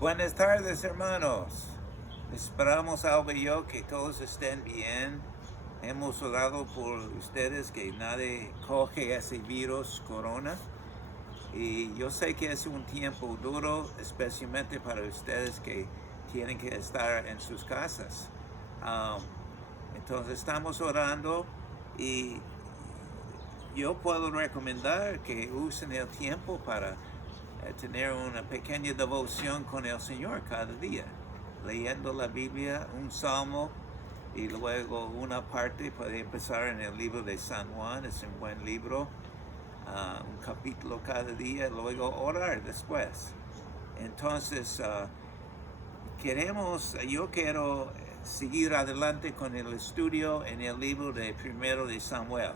Buenas tardes, hermanos. Esperamos, Alba y yo, que todos estén bien. Hemos orado por ustedes que nadie coge ese virus corona. Y yo sé que es un tiempo duro, especialmente para ustedes que tienen que estar en sus casas. Um, entonces estamos orando y yo puedo recomendar que usen el tiempo para tener una pequeña devoción con el Señor cada día, leyendo la Biblia, un salmo y luego una parte. Puede empezar en el libro de San Juan, es un buen libro, un capítulo cada día, y luego orar después. Entonces, yo quiero seguir adelante con el estudio en el libro de Primero de Samuel.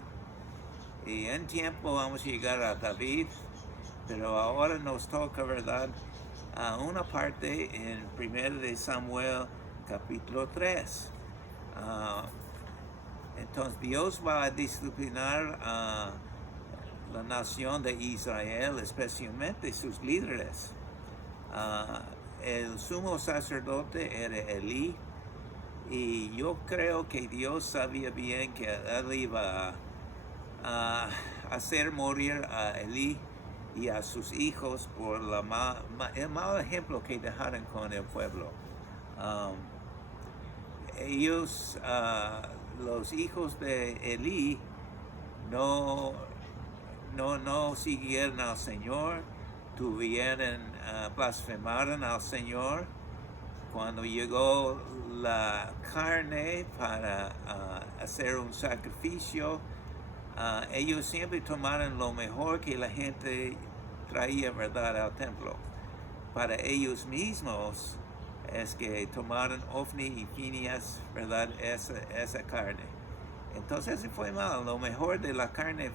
Y en tiempo vamos a llegar a David, pero ahora nos toca, ¿verdad? Una parte en 1 de Samuel capítulo 3. Entonces Dios va a disciplinar a la nación de Israel, especialmente sus líderes. El sumo sacerdote era Elí, y yo creo que Dios sabía bien que él iba a hacer morir a Elí y a sus hijos por el mal ejemplo que dejaron con el pueblo. Ellos, los hijos de Elí, no siguieron al Señor, blasfemaron al Señor. Cuando llegó la carne para hacer un sacrificio, ellos siempre tomaron lo mejor que la gente traía, ¿verdad?, al templo. Para ellos mismos es que tomaron Ofni y Phineas, ¿verdad?, esa carne. Entonces fue mal. Lo mejor de la carne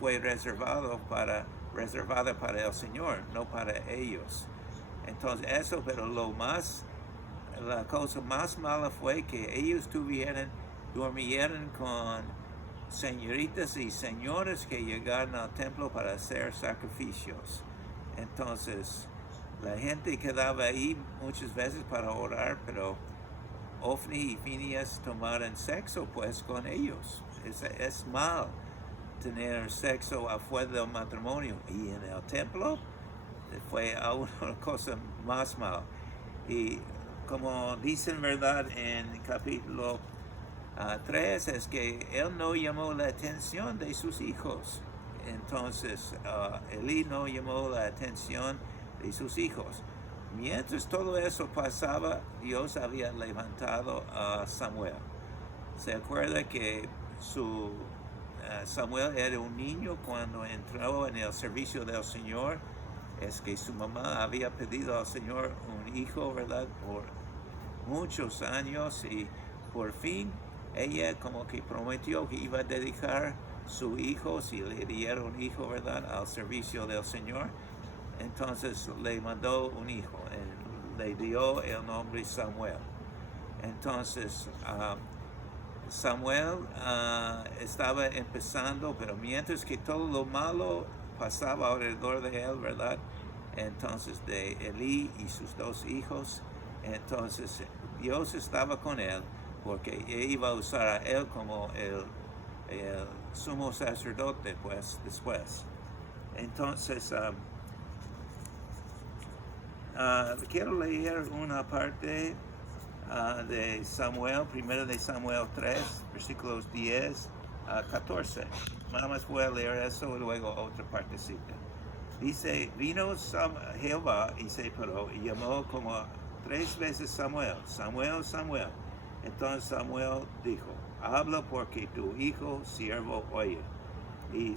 fue reservada para el Señor, no para ellos. Entonces pero la cosa más mala fue que ellos durmieron con señoritas y señores que llegaron al templo para hacer sacrificios. Entonces la gente quedaba ahí muchas veces para orar, pero Ofni y Phineas tomaron sexo pues con ellos. Es mal tener sexo afuera del matrimonio, y en el templo fue aún una cosa más mal. Y como dicen, ¿verdad?, en capítulo 3, es que él no llamó la atención de sus hijos. Entonces Elí no llamó la atención de sus hijos. Mientras todo eso pasaba, Dios había levantado a Samuel. Se acuerda que Samuel era un niño cuando entró en el servicio del Señor. Es que su mamá había pedido al Señor un hijo, ¿verdad?, por muchos años, y por fin ella como que prometió que iba a dedicar su hijo, si le diera un hijo, ¿verdad?, al servicio del Señor. Entonces le mandó un hijo, le dio el nombre Samuel. Entonces Samuel estaba empezando, pero mientras que todo lo malo pasaba alrededor de él, ¿verdad?, entonces de Elí y sus dos hijos, entonces Dios estaba con él, porque iba a usar a él como el sumo sacerdote pues después. Entonces quiero leer una parte de Samuel, 1 de Samuel 3, versículos 10 a 14. Nada más voy a leer eso y luego otra partecita. Dice: vino Jehová y se paró y llamó como 3 veces Samuel, Samuel, Samuel. Entonces Samuel dijo: habla, porque tu hijo siervo oye. Y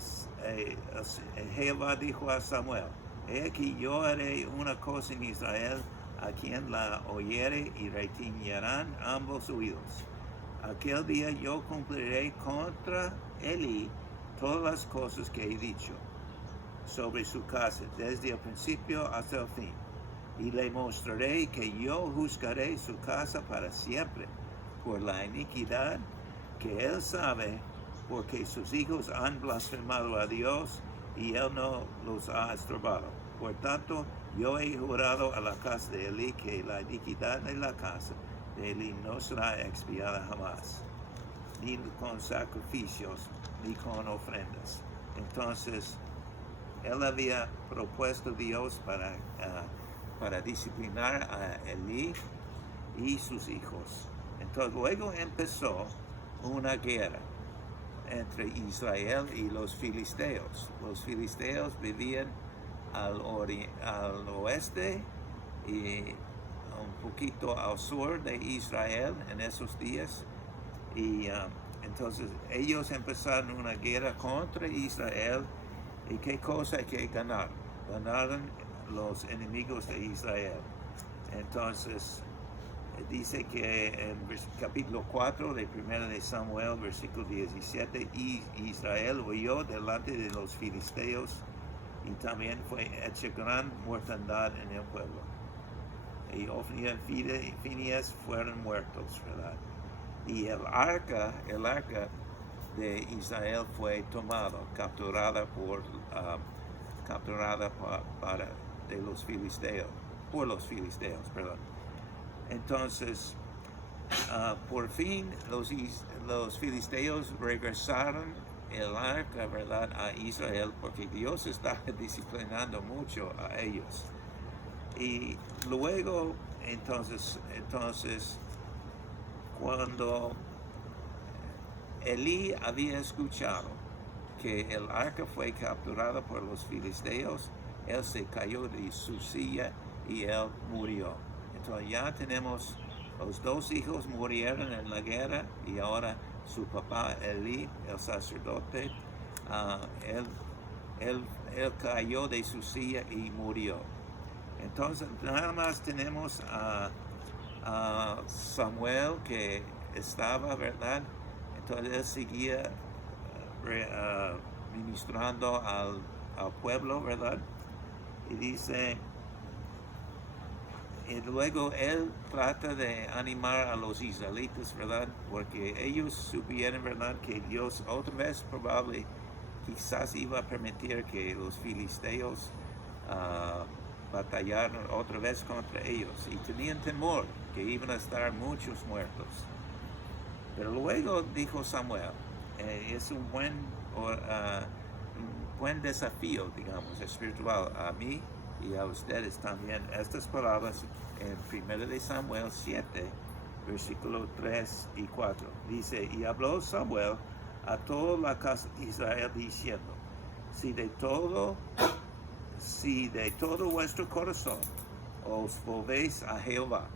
Jehová dijo a Samuel: he aquí, yo haré una cosa en Israel, a quien la oyere y retiñarán ambos oídos. Aquel día yo cumpliré contra Elí todas las cosas que he dicho sobre su casa, desde el principio hasta el fin. Y le mostraré que yo juzgaré su casa para siempre por la iniquidad que él sabe, porque sus hijos han blasfemado a Dios y él no los ha estorbado. Por tanto, Yo he jurado a la casa de Elí que la iniquidad de la casa de Elí no será expiada jamás, ni con sacrificios, ni con ofrendas. Entonces, él había propuesto Dios para disciplinar a Elí y sus hijos. Entonces, luego empezó una guerra entre Israel y los filisteos. Los filisteos vivían al oeste y un poquito al sur de Israel en esos días. Y entonces ellos empezaron una guerra contra Israel. ¿Y qué cosa que ganaron? Ganaron los enemigos de Israel. Entonces dice que en capítulo 4 de 1 de Samuel, versículo 17, Israel huyó delante de los filisteos y también fue hecha gran mortandad en el pueblo. Y Ofni y Fineas fueron muertos, ¿verdad? Y el arca de Israel fue tomado, capturada de los filisteos, por los filisteos, perdón. Entonces, por fin los filisteos regresaron el arca, ¿verdad?, a Israel, porque Dios está disciplinando mucho a ellos. Y luego, entonces cuando Elí había escuchado que el arca fue capturada por los filisteos, él se cayó de su silla y él murió. Entonces ya tenemos los dos hijos murieron en la guerra y ahora su papá Elí, el sacerdote, él cayó de su silla y murió. Entonces nada más tenemos a Samuel que estaba, ¿verdad? Entonces él seguía ministrando al pueblo, ¿verdad? Y dice, y luego él trata de animar a los israelitas, ¿verdad? Porque ellos supieron, ¿verdad?, que Dios otra vez probable quizás iba a permitir que los filisteos batallaran otra vez contra ellos. Y tenían temor que iban a estar muchos muertos. Pero luego dijo Samuel, es un buen desafío, digamos, espiritual a mí y a ustedes también. Estas palabras en 1 de Samuel 7, versículos 3 y 4. Dice, y habló Samuel a toda la casa de Israel diciendo, si de todo vuestro corazón os volvéis a Jehová,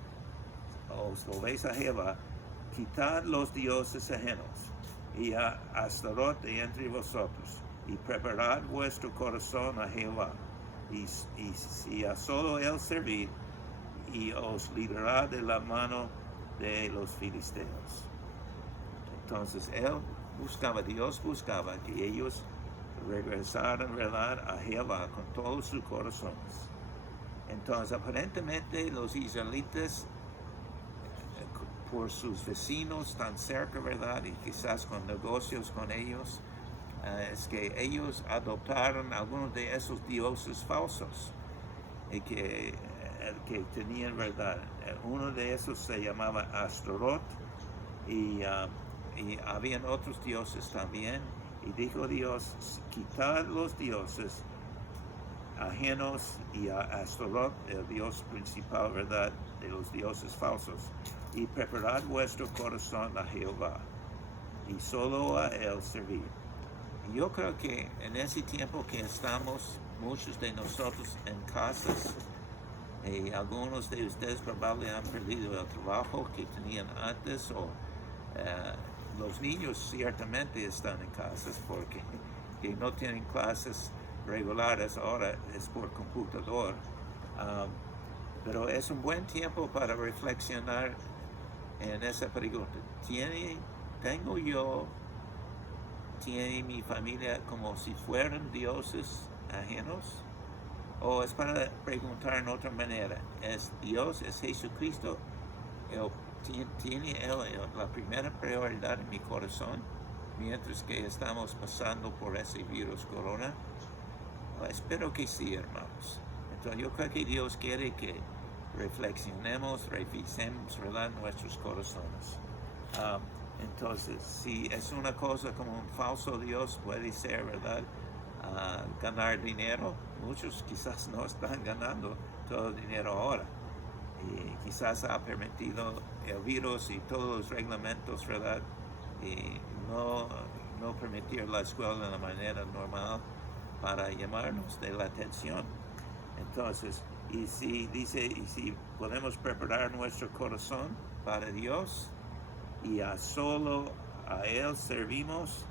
quitad los dioses ajenos y a Astaroth de entre vosotros, y preparad vuestro corazón a Jehová, y si a solo él servid, y os librará de la mano de los filisteos. Entonces Dios buscaba que ellos regresaran, ¿verdad?, a Jehová con todos sus corazones. Entonces aparentemente los israelitas, por sus vecinos tan cerca, ¿verdad?, y quizás con negocios con ellos, es que ellos adoptaron algunos de esos dioses falsos que tenían, ¿verdad? Uno de esos se llamaba Astaroth y habían otros dioses también. Y dijo Dios, quitad los dioses ajenos y a Astaroth, el dios principal, ¿verdad?, de los dioses falsos, y preparad vuestro corazón a Jehová, y solo a él servir. Y yo creo que en ese tiempo que estamos, muchos de nosotros en casas, y algunos de ustedes probablemente han perdido el trabajo que tenían antes, o los niños ciertamente están en casas porque que no tienen clases regulares, ahora es por computador. Pero es un buen tiempo para reflexionar en esa pregunta. ¿Tiene mi familia como si fueran dioses ajenos? O es para preguntar en otra manera, ¿es Jesucristo, tiene él la primera prioridad en mi corazón mientras que estamos pasando por ese virus corona? Espero que sí, hermanos. Entonces, yo creo que Dios quiere que reflexionemos, revisemos, ¿verdad?, nuestros corazones. Entonces, si es una cosa como un falso Dios, puede ser, ¿verdad?, ganar dinero. Muchos quizás no están ganando todo el dinero ahora. Y quizás ha permitido el virus y todos los reglamentos, ¿verdad?, y no permitir la escuela de la manera normal para llamarnos de la atención. Entonces, y si podemos preparar nuestro corazón para Dios y solo a Él servimos,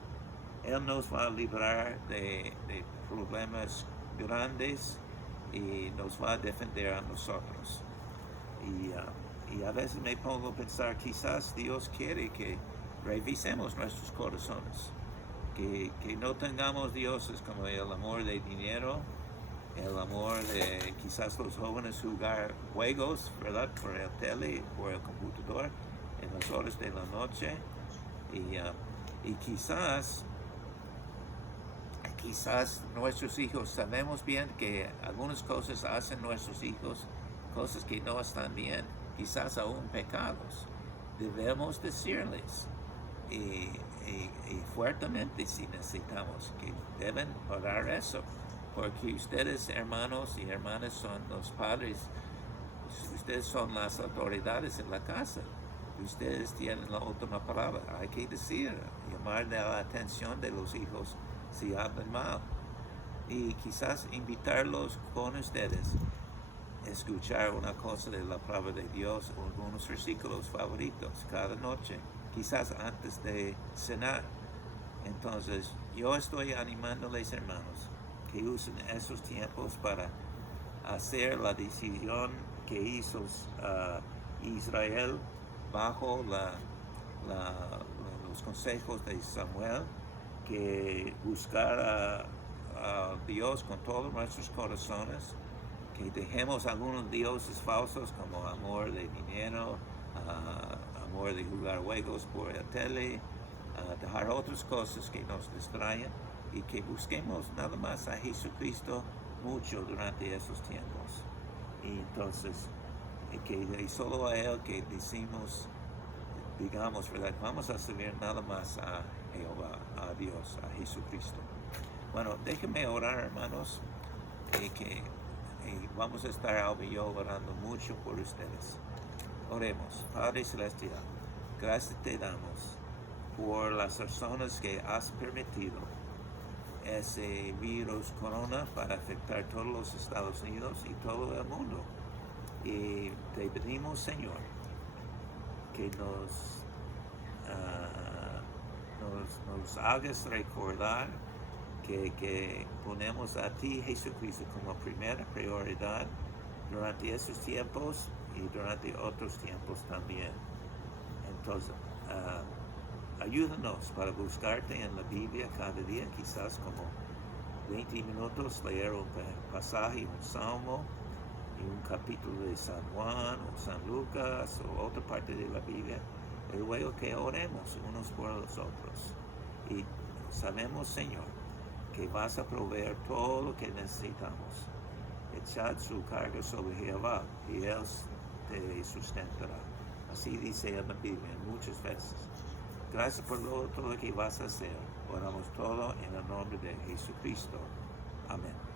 Él nos va a librar de problemas grandes y nos va a defender a nosotros. Y a veces me pongo a pensar, quizás Dios quiere que revisemos nuestros corazones, que no tengamos dioses como el amor de dinero, el amor de quizás los jóvenes jugar juegos, ¿verdad?, por el tele, por el computador, en las horas de la noche. Y quizás nuestros hijos, sabemos bien que algunas cosas hacen nuestros hijos, cosas que no están bien, quizás aún pecados. Debemos decirles, y fuertemente si necesitamos, que deben orar eso, porque ustedes, hermanos y hermanas, son los padres, ustedes son las autoridades en la casa, ustedes tienen la última palabra. Hay que decir, llamar la atención de los hijos si hablan mal, y quizás invitarlos con ustedes a escuchar una cosa de la palabra de Dios o algunos versículos favoritos cada noche, quizás antes de cenar. Entonces, yo estoy animándoles, hermanos, que usen esos tiempos para hacer la decisión que hizo Israel bajo los consejos de Samuel, que buscar a Dios con todos nuestros corazones, que dejemos algunos dioses falsos como amor de dinero, amor de jugar juegos por la tele, dejar otras cosas que nos distraen, y que busquemos nada más a Jesucristo mucho durante esos tiempos. Y entonces, que solo a Él que digamos, ¿verdad?, vamos a servir nada más a Jehová, a Dios, a Jesucristo. Bueno, déjenme orar, hermanos, que vamos a estar Alba y yo orando mucho por ustedes. Oremos. Padre Celestial, gracias te damos por las personas que has permitido ese virus corona para afectar todos los Estados Unidos y todo el mundo. Y te pedimos, Señor, que nos hagas recordar que ponemos a ti, Jesucristo, como primera prioridad durante esos tiempos y durante otros tiempos también. Entonces, ayúdanos para buscarte en la Biblia cada día, quizás como 20 minutos, leer un pasaje, un salmo, y un capítulo de San Juan o San Lucas o otra parte de la Biblia, y luego que oremos unos por los otros. Y sabemos, Señor, que vas a proveer todo lo que necesitamos. Echad su carga sobre Jehová y Él te sustentará. Así dice en la Biblia muchas veces. Gracias por todo lo que vas a hacer. Oramos todo en el nombre de Jesucristo. Amén.